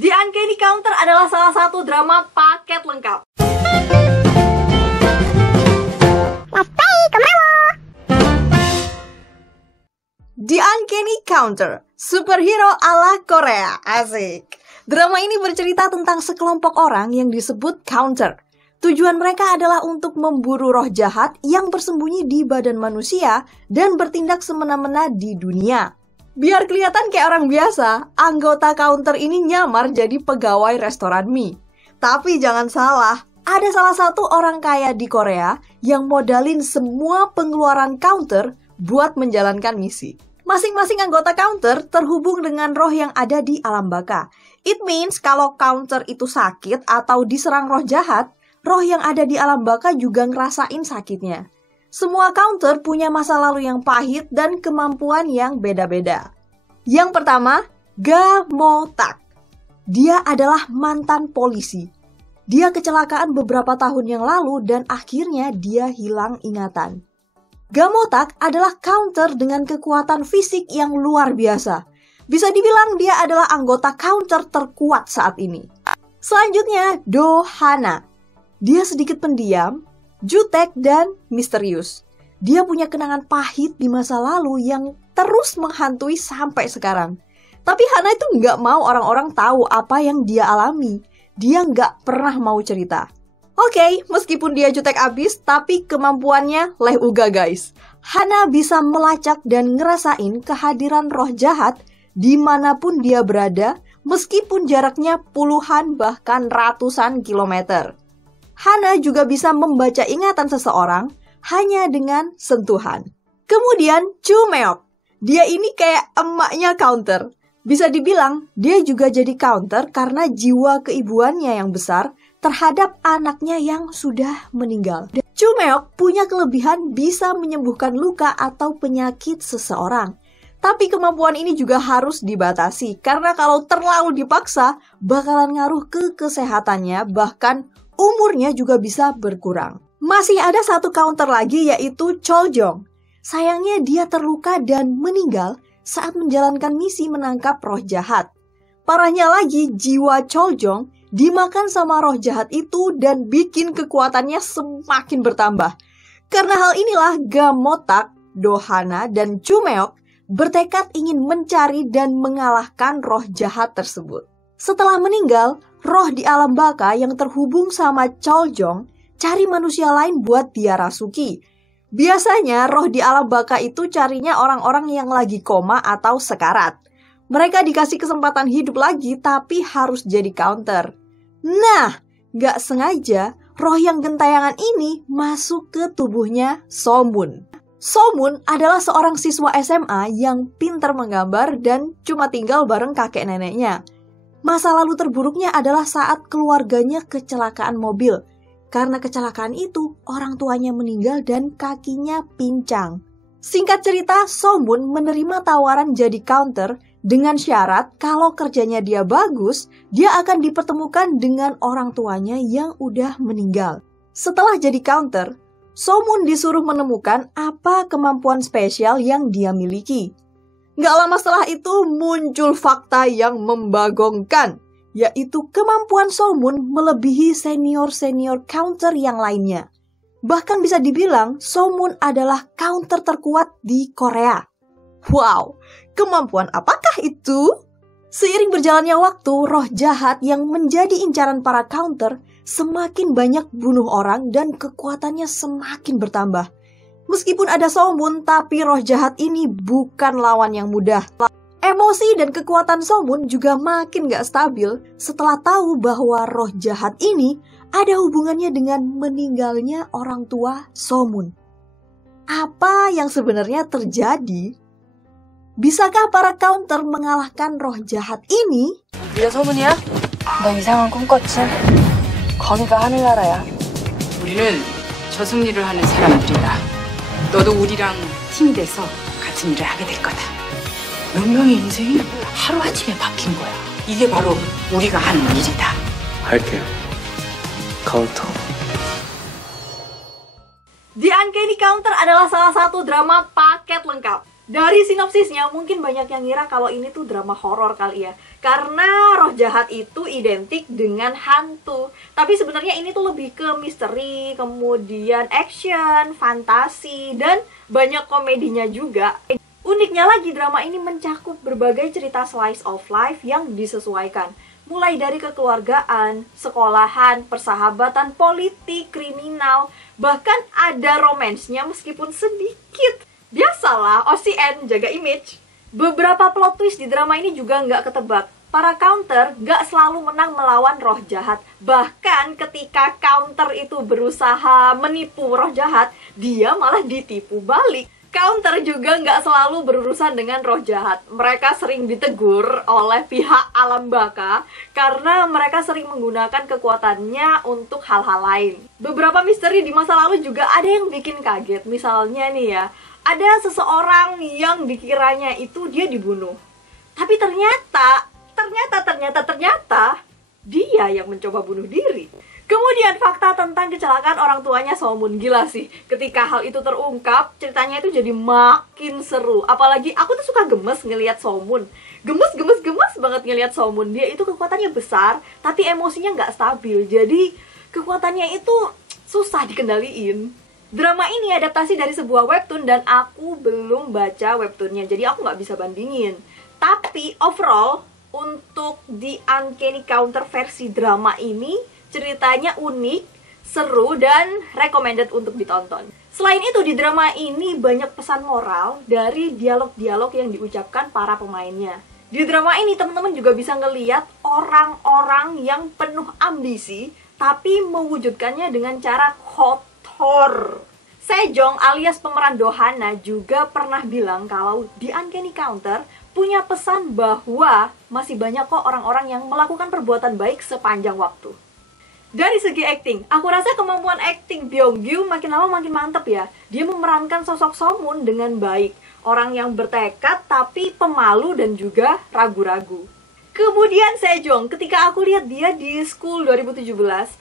The Uncanny Counter adalah salah satu drama paket lengkap. The Uncanny Counter, superhero ala Korea, asik. Drama ini bercerita tentang sekelompok orang yang disebut counter. Tujuan mereka adalah untuk memburu roh jahat yang bersembunyi di badan manusia dan bertindak semena-mena di dunia. Biar kelihatan kayak orang biasa, anggota counter ini nyamar jadi pegawai restoran mie. Tapi jangan salah, ada salah satu orang kaya di Korea yang modalin semua pengeluaran counter buat menjalankan misi. Masing-masing anggota counter terhubung dengan roh yang ada di alam baka. It means kalau counter itu sakit atau diserang roh jahat, roh yang ada di alam baka juga ngerasain sakitnya. Semua counter punya masa lalu yang pahit dan kemampuan yang beda-beda. Yang pertama, Ga Mo-tak. Dia adalah mantan polisi. Dia kecelakaan beberapa tahun yang lalu dan akhirnya dia hilang ingatan. Ga Mo-tak adalah counter dengan kekuatan fisik yang luar biasa. Bisa dibilang dia adalah anggota counter terkuat saat ini. Selanjutnya, Do Hana. Dia sedikit pendiam, jutek, dan misterius. Dia punya kenangan pahit di masa lalu yang terus menghantui sampai sekarang. Tapi Hana itu nggak mau orang-orang tahu apa yang dia alami. Dia nggak pernah mau cerita. Oke, meskipun dia jutek abis, tapi kemampuannya leh uga guys. Hana bisa melacak dan ngerasain kehadiran roh jahat dimanapun dia berada, meskipun jaraknya puluhan bahkan ratusan kilometer. Hana juga bisa membaca ingatan seseorang hanya dengan sentuhan. Kemudian Chumeok, dia ini kayak emaknya counter. Bisa dibilang dia juga jadi counter karena jiwa keibuannya yang besar terhadap anaknya yang sudah meninggal. Chumeok punya kelebihan bisa menyembuhkan luka atau penyakit seseorang. Tapi kemampuan ini juga harus dibatasi karena kalau terlalu dipaksa bakalan ngaruh ke kesehatannya, bahkan umurnya juga bisa berkurang. Masih ada satu counter lagi yaitu Choljong. Sayangnya dia terluka dan meninggal saat menjalankan misi menangkap roh jahat. Parahnya lagi, jiwa Choljong dimakan sama roh jahat itu dan bikin kekuatannya semakin bertambah. Karena hal inilah Ga Mo-tak, Do Hana, dan Chumeok bertekad ingin mencari dan mengalahkan roh jahat tersebut. Setelah meninggal, roh di alam baka yang terhubung sama Choljong cari manusia lain buat dia rasuki. Biasanya roh di alam baka itu carinya orang-orang yang lagi koma atau sekarat. Mereka dikasih kesempatan hidup lagi tapi harus jadi counter. Nah, gak sengaja roh yang gentayangan ini masuk ke tubuhnya Somun. Somun adalah seorang siswa SMA yang pintar menggambar dan cuma tinggal bareng kakek neneknya. Masa lalu terburuknya adalah saat keluarganya kecelakaan mobil. Karena kecelakaan itu, orang tuanya meninggal dan kakinya pincang. Singkat cerita, Somun menerima tawaran jadi counter dengan syarat kalau kerjanya dia bagus, dia akan dipertemukan dengan orang tuanya yang udah meninggal. Setelah jadi counter, Somun disuruh menemukan apa kemampuan spesial yang dia miliki. Nggak lama setelah itu muncul fakta yang membagongkan, yaitu kemampuan Somun melebihi senior-senior counter yang lainnya. Bahkan bisa dibilang Somun adalah counter terkuat di Korea. Wow, kemampuan apakah itu? Seiring berjalannya waktu, roh jahat yang menjadi incaran para counter semakin banyak bunuh orang dan kekuatannya semakin bertambah. Meskipun ada Somun, tapi roh jahat ini bukan lawan yang mudah. Emosi dan kekuatan Somun juga makin gak stabil setelah tahu bahwa roh jahat ini ada hubungannya dengan meninggalnya orang tua Somun. Apa yang sebenarnya terjadi? Bisakah para counter mengalahkan roh jahat ini? 네가 소문이야? 너 이상한 꿈 꿨지? 거기가 하늘나라야. 우리는 저승일을 하는 사람들이다. 너도 우리랑 팀이 돼서 같은 일을 하게 될 거다. 몇 명의 인생이 하루아침에 바뀐 거야. 이게 바로 우리가 하는 일이다. 할게요. 카운터. The Uncanny Counter adalah salah satu drama paket lengkap. Dari sinopsisnya mungkin banyak yang ngira kalau ini tuh drama horor kali ya. Karena roh jahat itu identik dengan hantu. Tapi sebenarnya ini tuh lebih ke misteri, kemudian action, fantasi, dan banyak komedinya juga. Uniknya lagi, drama ini mencakup berbagai cerita slice of life yang disesuaikan. Mulai dari kekeluargaan, sekolahan, persahabatan, politik, kriminal, bahkan ada romansnya meskipun sedikit. Biasalah, OCN jaga image. Beberapa plot twist di drama ini juga nggak ketebak. Para counter nggak selalu menang melawan roh jahat. Bahkan ketika counter itu berusaha menipu roh jahat, dia malah ditipu balik. Counter juga nggak selalu berurusan dengan roh jahat. Mereka sering ditegur oleh pihak alam baka karena mereka sering menggunakan kekuatannya untuk hal-hal lain. Beberapa misteri di masa lalu juga ada yang bikin kaget. Misalnya nih ya, ada seseorang yang dikiranya itu dia dibunuh. Tapi ternyata dia yang mencoba bunuh diri. Kemudian fakta tentang kecelakaan orang tuanya Somun, gila sih. Ketika hal itu terungkap, ceritanya itu jadi makin seru. Apalagi aku tuh suka gemes ngelihat Somun. Gemes banget ngelihat Somun. Dia itu kekuatannya besar, tapi emosinya nggak stabil. Jadi kekuatannya itu susah dikendaliin. Drama ini adaptasi dari sebuah webtoon dan aku belum baca webtoonnya, jadi aku nggak bisa bandingin. Tapi overall, untuk The Uncanny Counter versi drama ini, ceritanya unik, seru, dan recommended untuk ditonton. Selain itu, di drama ini banyak pesan moral dari dialog-dialog yang diucapkan para pemainnya. Di drama ini, teman-teman juga bisa ngeliat orang-orang yang penuh ambisi, tapi mewujudkannya dengan cara kotor. Sejong alias pemeran Dohana juga pernah bilang kalau The Uncanny Counter punya pesan bahwa masih banyak kok orang-orang yang melakukan perbuatan baik sepanjang waktu. Dari segi acting, aku rasa kemampuan acting Byung-gyu makin lama makin mantep ya. Dia memerankan sosok Somun dengan baik. Orang yang bertekad tapi pemalu dan juga ragu-ragu. Kemudian Sejong, ketika aku lihat dia di School 2017,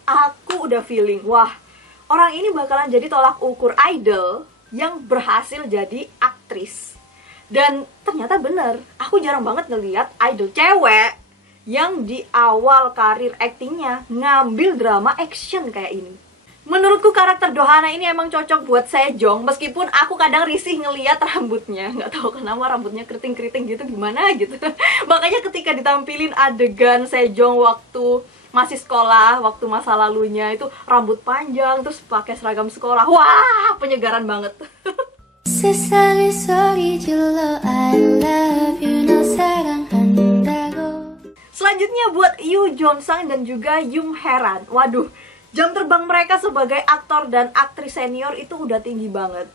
aku udah feeling, wah, orang ini bakalan jadi tolak ukur idol yang berhasil jadi aktris. Dan ternyata bener, aku jarang banget ngeliat idol cewek yang di awal karir aktingnya ngambil drama action kayak ini. Menurutku karakter Dohana ini emang cocok buat Sejong, meskipun aku kadang risih ngeliat rambutnya. Nggak tahu kenapa rambutnya keriting-keriting gitu, gimana gitu. Makanya ketika ditampilin adegan Sejong waktu masih sekolah, waktu masa lalunya itu rambut panjang, terus pakai seragam sekolah, wah, penyegaran banget. 세상의 소리 질러 I love you 너 사랑한다고. Selanjutnya buat Yoo Jong-sang dan juga Yoon Hae-ran. Waduh, jam terbang mereka sebagai aktor dan aktris senior itu udah tinggi banget.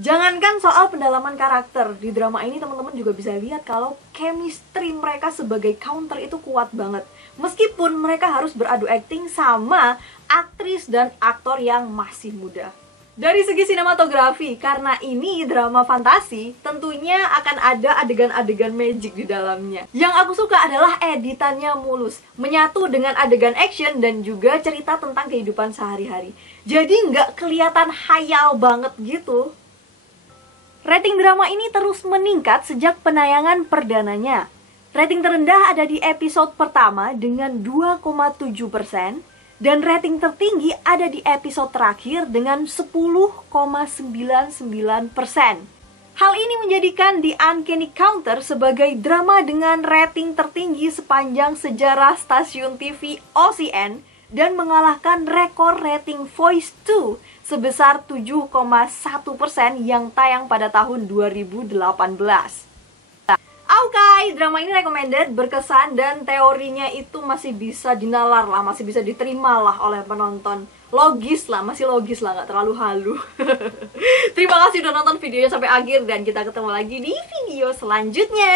Jangankan soal pendalaman karakter, di drama ini teman-teman juga bisa lihat kalau chemistry mereka sebagai counter itu kuat banget. Meskipun mereka harus beradu akting sama aktris dan aktor yang masih muda. Dari segi sinematografi, karena ini drama fantasi, tentunya akan ada adegan-adegan magic di dalamnya. Yang aku suka adalah editannya mulus, menyatu dengan adegan action dan juga cerita tentang kehidupan sehari-hari. Jadi nggak kelihatan hayal banget gitu. Rating drama ini terus meningkat sejak penayangan perdananya. Rating terendah ada di episode pertama dengan 2,7%. Dan rating tertinggi ada di episode terakhir dengan 10,99%. Hal ini menjadikan The Uncanny Counter sebagai drama dengan rating tertinggi sepanjang sejarah stasiun TV OCN dan mengalahkan rekor rating Voice 2 sebesar 7,1% yang tayang pada tahun 2018. Oke, drama ini recommended, berkesan, dan teorinya itu masih bisa dinalar lah, masih bisa diterima lah oleh penonton. Logis lah, masih logis lah, nggak terlalu halu. Terima kasih udah nonton videonya sampai akhir, dan kita ketemu lagi di video selanjutnya.